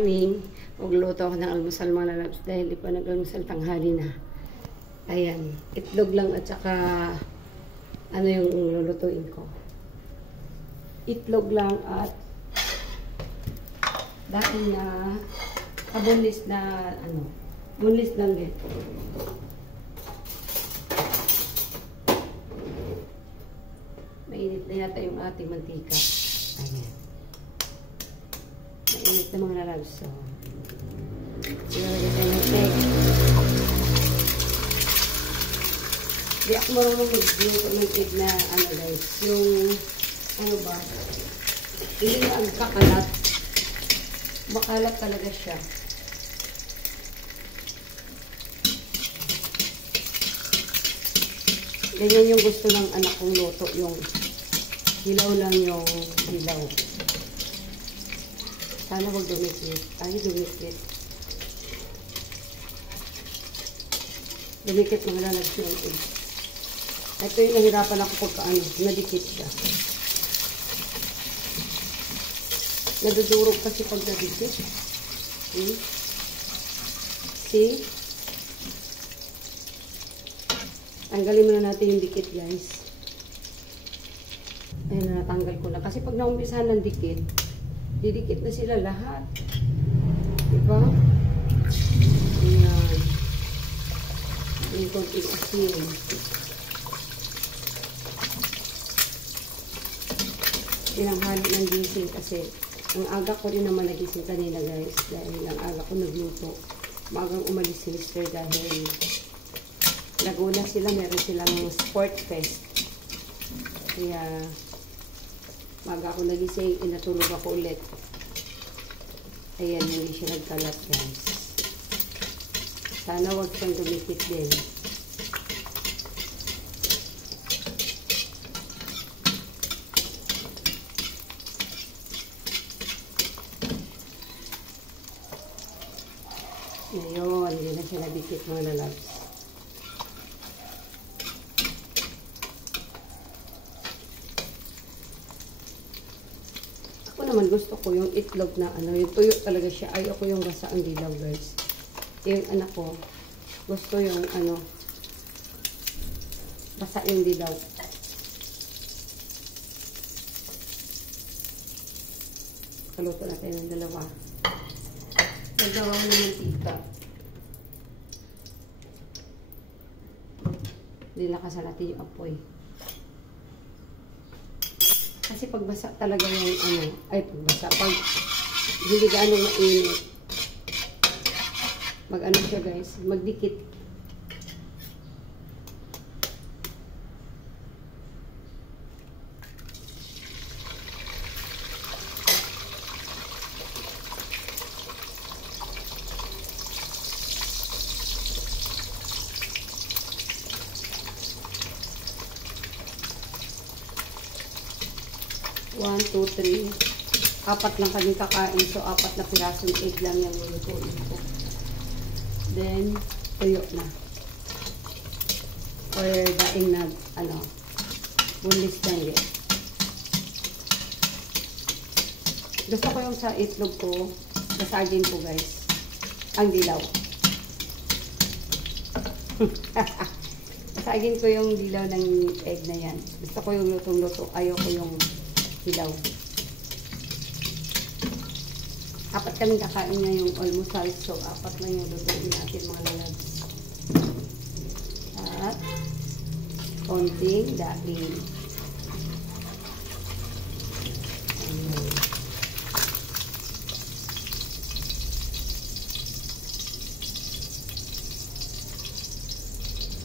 morning. Magluluto ako ng almusal mga lalabs dahil ipa nag-almusal tanghali na. Ayan, itlog lang at saka ano yung lulutuin ko. Itlog lang at dahil na boneless na ano, boneless lang din. Mainit na yata yung ating mantika. Ayan. Mainit na mga lalabs. So, ilalagay tayo ng egg. Di ako marunong mag-gluto ng egg na ano guys. Yung ano ba? Hindi na ang kakalat. Makalat talaga siya. Ganyan yung gusto ng anak kong luto. Yung hilaw lang yung hilaw. Sana wag dumikit. Ay, dumikit. Dumikit mga lalabs ng egg. Ito yung nahirapan ako pagka ano, nadikit siya. Nadudurog kasi pag nadikit. See? Tanggalin muna natin yung dikit guys. Ayun na, natanggal ko na. Kasi pag naumpisahan ng dikit, didikit na sila lahat. Diba? Ayan. Yung konting asin. Tinanghali ng gising kasi ang aga ko rin naman nagising kanina guys. Dahil ang aga ko nagluto. Magang umalis si Mr. dahil Laguna sila. Meron silang sport fest. Kaya maga ako nagising, inatulog ako ulit. Ayan, hindi siya nagkalat guys. Sana wag siyang dumikit din. Ayun, hindi na siya nabikit mga lalabs. Naman gusto ko yung itlog na ano, yung tuyo talaga siya. Ayoko yung basa ang dilaw guys. Yung anak ko gusto yung ano, basa yung dilaw. Kaluto natin ng dalawa. Nagawa ko ng mantika. Nilakasan natin yung apoy. Kasi pagbasa talaga yung ano, ay pagbasa, pag hindi gaano mainit, mag-ano siya guys, magdikit. One, two, three. Apat lang kami kakain. So, apat na pirasong egg lang yung lulutuin ko. Then, tuyo na. Or daing na, ano, boneless lang yun. Gusto ko yung sa itlog ko, basagin ko guys. Ang dilaw. Basagin ko yung dilaw ng egg na yan. Gusto ko yung lutong-luto. Ayoko yung hilaw. Apat kami kakain niya yung almusal. So, apat lang yung lutuin natin mga lalabs. At konting daing.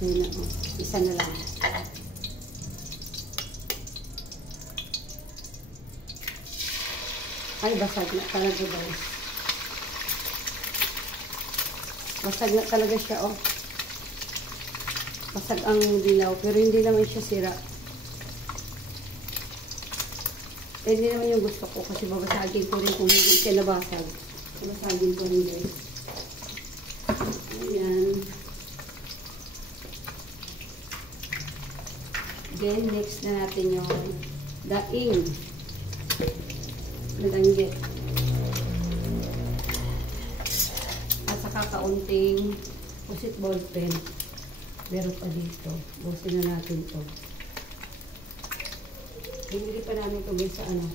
Ayun na, oh. Isa na lang. Ay, basag na talaga guys. Basag na talaga siya, oh. Basag ang dilaw, pero hindi naman siya sira. Eh, hindi naman yung gusto ko kasi babasagin ko rin kung hindi siya nabasag. Babasagin ko rin guys. Ayan. Then, next na natin yung daing. Nalanggit. kaunting pusit ball pen. Meron pa dito. Busin na natin to. Binili pa namin to guys sa ano.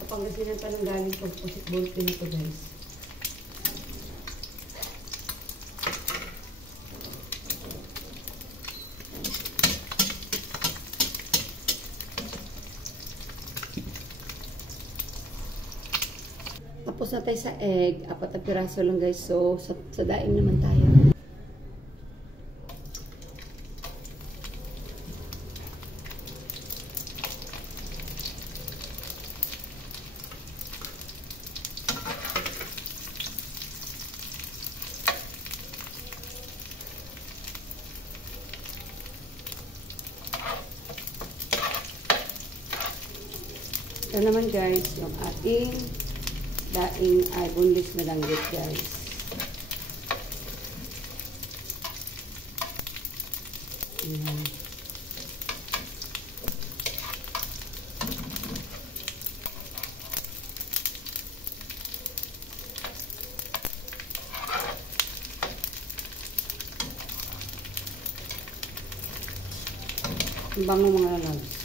Sa Pangasinan pa nang galing to pusit ball pen ito guys. Tapos na tayo sa egg. 4 na piraso lang guys. So, sa daing naman tayo. Ito naman guys, yung ating daing ay boneless na langgit guys. Ayan. Ang bango mga loves.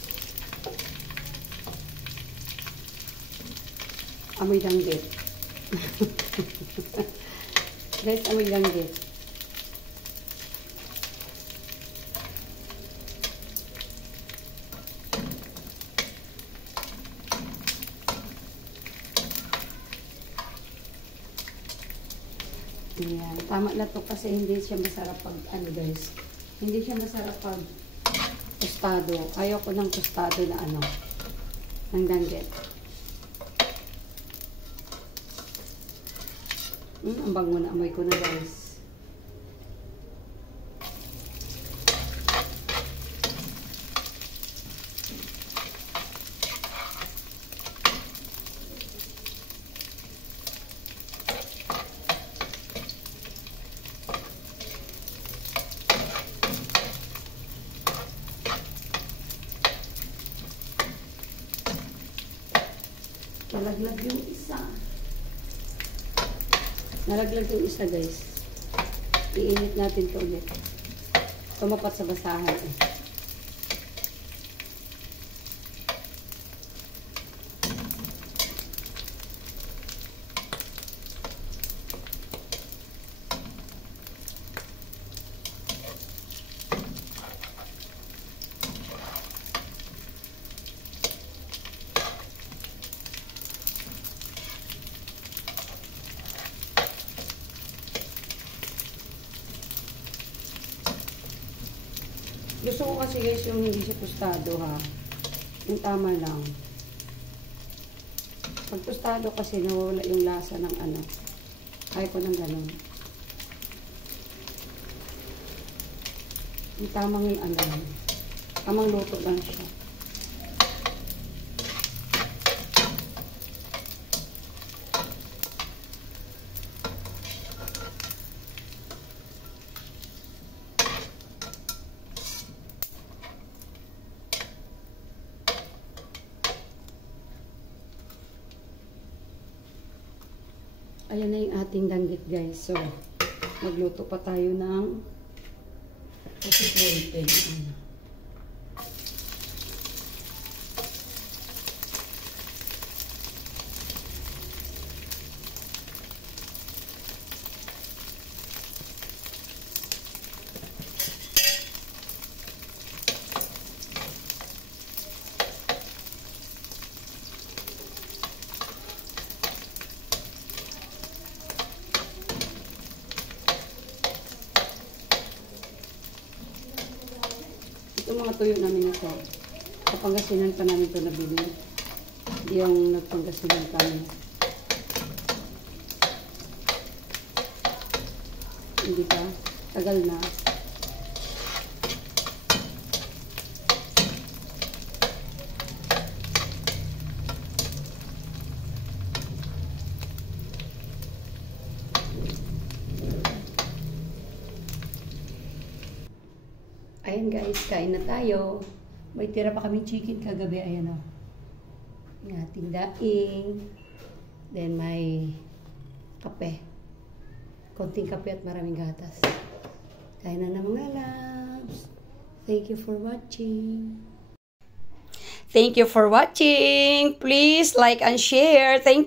Amoy langgit. Guys, amoy langgit. Ayan. Tama na to kasi hindi siya masarap pag ano guys. Hindi siya masarap pag tostado. Ayaw ko ng tostado na ano. Ng langgit. Ang bango na amoy ko na guys. Nalaglag yung isa. Nalaglag yung isa guys. Iinit natin ito ulit. Tumapat sa basahan eh. Gusto ko kasi guys yung hindi siya tostado ha. Yung tama lang. Pag tostado kasi nawawala yung lasa ng ano. Kaya ko ng ganun. Yung tamang yung ano. Tamang luto lang siya. Ayan na yung ating langgit guys. So, magluto pa tayo ng pusit ball pen. Itong mga tuyo namin ito, sa Pangasinan pa namin ito nabili. Yung nagpangasinan kami. Hindi ba? Tagal na. Ayan guys, kain na tayo. May tira pa kami chicken kagabi. Ayan o. Yung ating daing. Then may kape. konting kape at maraming gatas. Kain na mga loves. Thank you for watching. Thank you for watching. Please like and share. Thank